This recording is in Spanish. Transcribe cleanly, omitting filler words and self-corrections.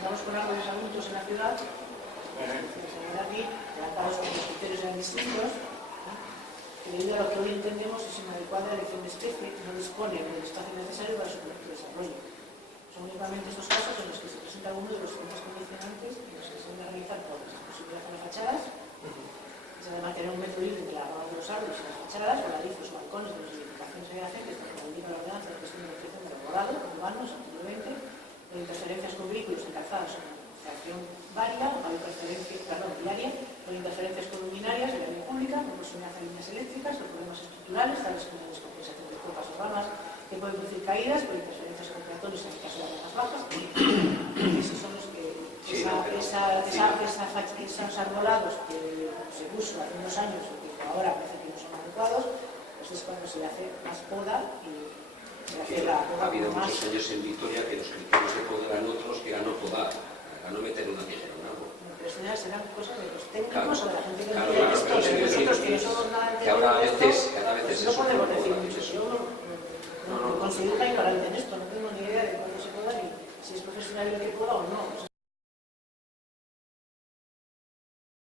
presentamos con árboles adultos en la ciudad, aquí, levantados con los criterios eran distintos, que debido a lo que hoy entendemos es inadecuada elección de especie que no dispone del espacio necesario para su correcto desarrollo. Son únicamente estos casos en los que se presenta alguno de los fondos condicionantes en los que se deben realizar por la posibilidad de las fachadas, se debe mantener un metro libre entre la rama de los árboles y las fachadas, voladizos o balcones de las edificaciones adyacentes, como indica la ordenanza de gestión de protección del arbolado urbanos, artículo 20, o interferencias con vehículos en calzadas o tracción válida, o viaria, o interferencias con luminarias de la vía pública, con proximidad a líneas eléctricas, o problemas estructurales, tales como la descompensación de copas o ramas, que pueden producir caídas por interferencias con peatones en el caso de las ramas bajas. Esos son los que esos arbolados que se puso hace unos años y que ahora parece que no son adecuados, pues es cuando se le hace más poda y se hace la poda. Ha habido muchos años en Vitoria que los criterios de poda eran otros, que era no podar, era no meter una tijera en algo. Pero serán cosas de los técnicos o de la gente que claro, entiende esto, pero de nosotros que no somos nada entendidos de esto, pues no podemos decir mucho. Yo me considero ignorante en esto, no tengo ni idea de cuándo se poda ni si es profesional el que poda o no.